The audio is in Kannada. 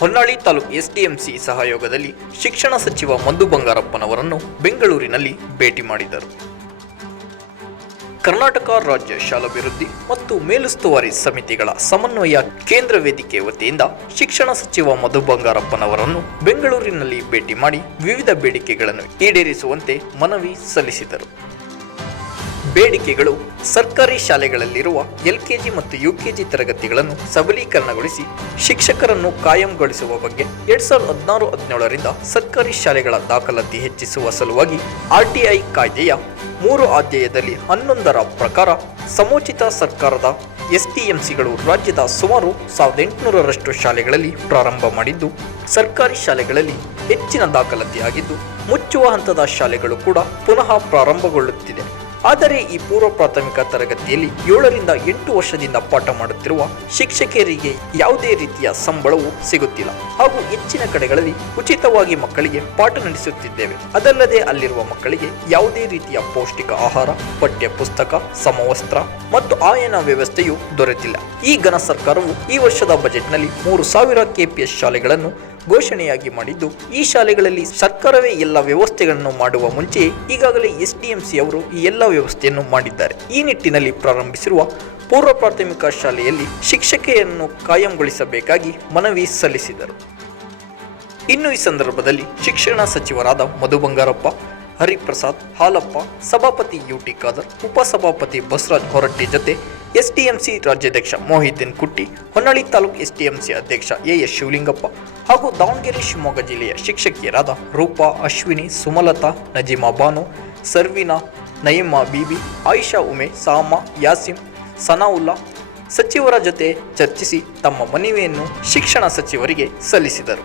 ಹೊನ್ನಾಳಿ ತಾಲೂಕು ಎಸ್ಡಿಎಂಸಿ ಸಹಯೋಗದಲ್ಲಿ ಶಿಕ್ಷಣ ಸಚಿವ ಮಧು ಬಂಗಾರಪ್ಪನವರನ್ನು ಬೆಂಗಳೂರಿನಲ್ಲಿ ಭೇಟಿ ಮಾಡಿದರು. ಕರ್ನಾಟಕ ರಾಜ್ಯ ಶಾಲಾಭಿವೃದ್ಧಿ ಮತ್ತು ಮೇಲುಸ್ತುವಾರಿ ಸಮಿತಿಗಳ ಸಮನ್ವಯ ಕೇಂದ್ರ ವೇದಿಕೆ ವತಿಯಿಂದ ಶಿಕ್ಷಣ ಸಚಿವ ಮಧು ಬಂಗಾರಪ್ಪನವರನ್ನು ಬೆಂಗಳೂರಿನಲ್ಲಿ ಭೇಟಿ ಮಾಡಿ ವಿವಿಧ ಬೇಡಿಕೆಗಳನ್ನು ಈಡೇರಿಸುವಂತೆ ಮನವಿ ಸಲ್ಲಿಸಿದರು. ಬೇಡಿಕೆಗಳು ಸರ್ಕಾರಿ ಶಾಲೆಗಳಲ್ಲಿರುವ ಎಲ್ಕೆಜಿ ಮತ್ತು ಯುಕೆಜಿ ತರಗತಿಗಳನ್ನು ಸಬಲೀಕರಣಗೊಳಿಸಿ ಶಿಕ್ಷಕರನ್ನು ಕಾಯಂಗೊಳಿಸುವ ಬಗ್ಗೆ ಎರಡ್ ಸಾವಿರದ ಹದಿನಾರು ಹದಿನೇಳರಿಂದ ಸರ್ಕಾರಿ ಶಾಲೆಗಳ ದಾಖಲಾತಿ ಹೆಚ್ಚಿಸುವ ಸಲುವಾಗಿ ಆರ್ಟಿಐ ಕಾಯ್ದೆಯ ಮೂರು ಅಧ್ಯಾಯದಲ್ಲಿ ಹನ್ನೊಂದರ ಪ್ರಕಾರ ಸಮೋಚಿತ ಸರ್ಕಾರದ ಎಸ್ಟಿಎಂಸಿಗಳು ರಾಜ್ಯದ ಸುಮಾರು ಸಾವಿರದ ಎಂಟುನೂರರಷ್ಟು ಶಾಲೆಗಳಲ್ಲಿ ಪ್ರಾರಂಭ ಮಾಡಿದ್ದು, ಸರ್ಕಾರಿ ಶಾಲೆಗಳಲ್ಲಿ ಹೆಚ್ಚಿನ ದಾಖಲಾತಿ ಆಗಿದ್ದು ಮುಚ್ಚುವ ಹಂತದ ಶಾಲೆಗಳು ಕೂಡ ಪುನಃ ಪ್ರಾರಂಭಗೊಳ್ಳುತ್ತಿದೆ. ಆದರೆ ಈ ಪೂರ್ವ ಪ್ರಾಥಮಿಕ ತರಗತಿಯಲ್ಲಿ ಏಳರಿಂದ ಎಂಟು ವರ್ಷದಿಂದ ಪಾಠ ಮಾಡುತ್ತಿರುವ ಶಿಕ್ಷಕಿಯರಿಗೆ ಯಾವುದೇ ರೀತಿಯ ಸಂಬಳವು ಸಿಗುತ್ತಿಲ್ಲ. ಹಾಗೂ ಹೆಚ್ಚಿನ ಕಡೆಗಳಲ್ಲಿ ಉಚಿತವಾಗಿ ಮಕ್ಕಳಿಗೆ ಪಾಠ ನಡೆಸುತ್ತಿದ್ದೇವೆ. ಅದಲ್ಲದೆ ಅಲ್ಲಿರುವ ಮಕ್ಕಳಿಗೆ ಯಾವುದೇ ರೀತಿಯ ಪೌಷ್ಟಿಕ ಆಹಾರ ಪಠ್ಯ ಪುಸ್ತಕ ಸಮವಸ್ತ್ರ ಮತ್ತು ಆಯನ ವ್ಯವಸ್ಥೆಯು ದೊರೆತಿಲ್ಲ. ಈ ಘನ ಸರ್ಕಾರವು ಈ ವರ್ಷದ ಬಜೆಟ್ನಲ್ಲಿ ಮೂರು ಸಾವಿರ ಕೆಪಿಎಸ್ ಶಾಲೆಗಳನ್ನು ಘೋಷಣೆಯಾಗಿ ಮಾಡಿದ್ದು, ಈ ಶಾಲೆಗಳಲ್ಲಿ ಸರ್ಕಾರವೇ ಎಲ್ಲ ವ್ಯವಸ್ಥೆಗಳನ್ನು ಮಾಡುವ ಮುಂಚೆ ಈಗಾಗಲೇ ಎಸ್ಡಿಎಂಸಿ ಅವರು ಈ ಎಲ್ಲ ವ್ಯವಸ್ಥೆಯನ್ನು ಮಾಡಿದ್ದಾರೆ. ಈ ನಿಟ್ಟಿನಲ್ಲಿ ಪ್ರಾರಂಭಿಸಿರುವ ಪೂರ್ವ ಪ್ರಾಥಮಿಕ ಶಾಲೆಯಲ್ಲಿ ಶಿಕ್ಷಕಿಯನ್ನು ಕಾಯಂಗೊಳಿಸಬೇಕಾಗಿ ಮನವಿ ಸಲ್ಲಿಸಿದರು. ಇನ್ನು ಈ ಸಂದರ್ಭದಲ್ಲಿ ಶಿಕ್ಷಣ ಸಚಿವರಾದ ಮಧು ಬಂಗಾರಪ್ಪ ಹರಿಪ್ರಸಾದ್ ಹಾಲಪ್ಪ, ಸಭಾಪತಿ ಯುಟಿ ಖಾದರ್, ಉಪಸಭಾಪತಿ ಬಸವರಾಜ್ ಹೊರಟ್ಟಿ ಜೊತೆ ಎಸ್ಟಿಎಂಸಿ ರಾಜ್ಯಾಧ್ಯಕ್ಷ ಮೊಹಿದ್ದೀನ್ ಕುಟ್ಟಿ, ಹೊನ್ನಾಳಿ ತಾಲೂಕು ಎಸ್ಟಿಎಂಸಿ ಅಧ್ಯಕ್ಷ ಎ ಎಸ್ ಶಿವಲಿಂಗಪ್ಪ ಹಾಗೂ ದಾವಣಗೆರೆ ಶಿವಮೊಗ್ಗ ಜಿಲ್ಲೆಯ ಶಿಕ್ಷಕಿಯರಾದ ರೂಪಾ, ಅಶ್ವಿನಿ, ಸುಮಲತಾ, ನಜೀಮಾ ಬಾನು, ಸರ್ವಿನಾ, ನಯೀಮಾ ಬೀಬಿ, ಆಯಿಷಾ ಉಮೆ, ಸಾಮಾ ಯಾಸಿಂ ಸನಾವುಲ್ಲಾ ಸಚಿವರ ಜೊತೆ ಚರ್ಚಿಸಿ ತಮ್ಮ ಮನವಿಯನ್ನು ಶಿಕ್ಷಣ ಸಚಿವರಿಗೆ ಸಲ್ಲಿಸಿದರು.